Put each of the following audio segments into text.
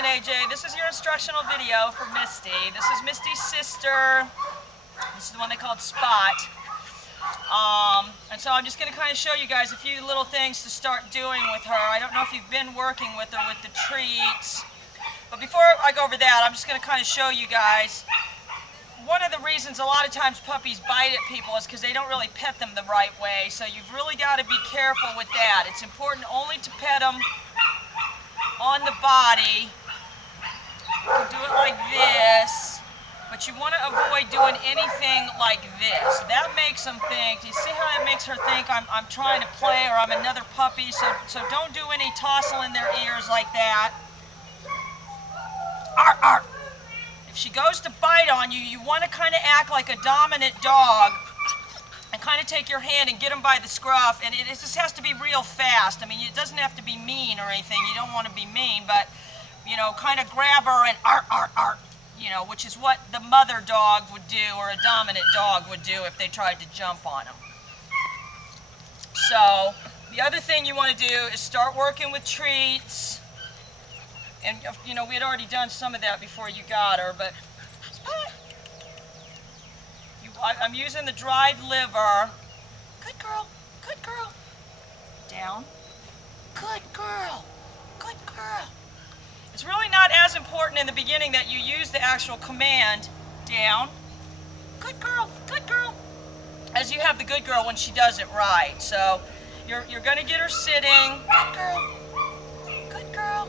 evening, AJ. This is your instructional video for Misty. This is Misty's sister. This is the one they called Spot. And so I'm just going to kind of show you guys a few little things to start doing with her. I don't know if you've been working with her with the treats. But before I go over that, I'm just going to kind of show you guys. One of the reasons a lot of times puppies bite at people is because they don't really pet them the right way. So you've really got to be careful with that. It's important only to pet them on the body. You can do it like this, but you want to avoid doing anything like this. That makes them think. Do you see how it makes her think I'm trying to play or I'm another puppy? So don't do any tossle in their ears like that. Arr, arr. If she goes to bite on you, you want to kind of act like a dominant dog and kind of take your hand and get them by the scruff, and it just has to be real fast. I mean, it doesn't have to be mean or anything. You don't want to be mean, but, you know, kind of grab her and arr, arr, arr, you know, which is what the mother dog would do or a dominant dog would do if they tried to jump on them. So, the other thing you want to do is start working with treats. And, you know, we had already done some of that before you got her, but I'm using the dried liver. Good girl, good girl. Down. Good girl, good girl. It's really not as important in the beginning that you use the actual command, down. Good girl, as you have the good girl when she does it right. So you're going to get her sitting. Good girl, good girl.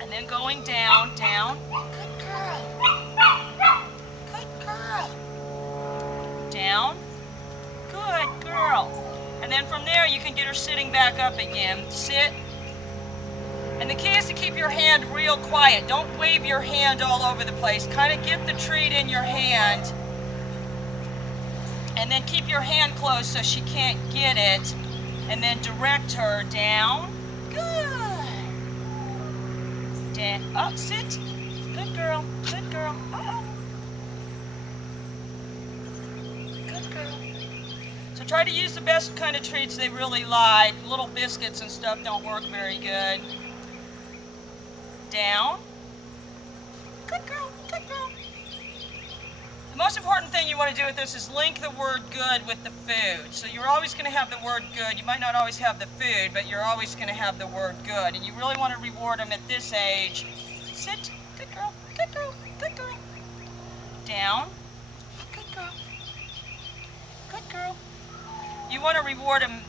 And then going down, down. Good girl. Good girl. Down. Good girl. And then from there you can get her sitting back up again. Sit. And the key is to keep your hand real quiet. Don't wave your hand all over the place. Kind of get the treat in your hand. And then keep your hand closed so she can't get it. And then direct her down. Good. Up, sit. Good girl, good girl. Uh-oh. Good girl. So try to use the best kind of treats they really like. Little biscuits and stuff don't work very good. Down. Good girl, good girl. The most important thing you want to do with this is link the word good with the food. So you're always going to have the word good. You might not always have the food, but you're always going to have the word good. And you really want to reward them at this age. Sit. Good girl. Good girl. Good girl. Down. Good girl. Good girl. You want to reward them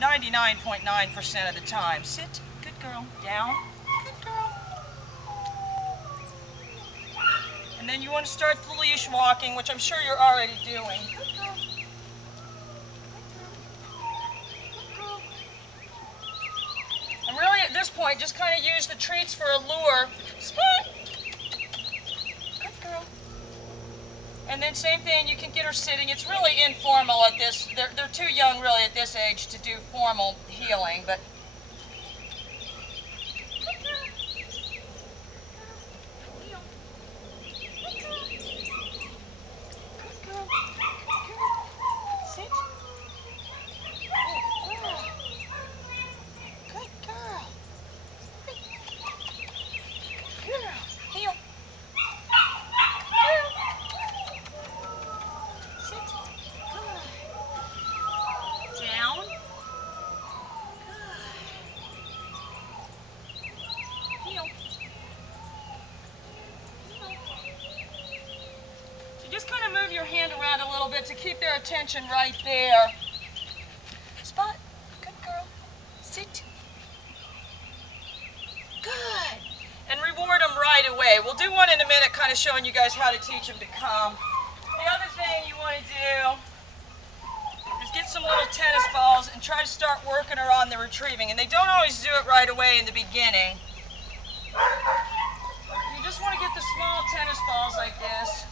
99.9% of the time. Sit. Good girl. Down. Good girl. And then you want to start the leash walking, which I'm sure you're already doing. Good girl. Good girl. And really at this point, just kind of use the treats for a lure. Spot. Good girl. And then same thing, you can get her sitting. It's really informal at this. They're too young really at this age to do formal healing, but just kind of move your hand around a little bit to keep their attention right there. Spot. Good girl. Sit. Good. And reward them right away. We'll do one in a minute, kind of showing you guys how to teach them to come. The other thing you want to do is get some little tennis balls and try to start working her on the retrieving. And they don't always do it right away in the beginning. You just want to get the small tennis balls like this.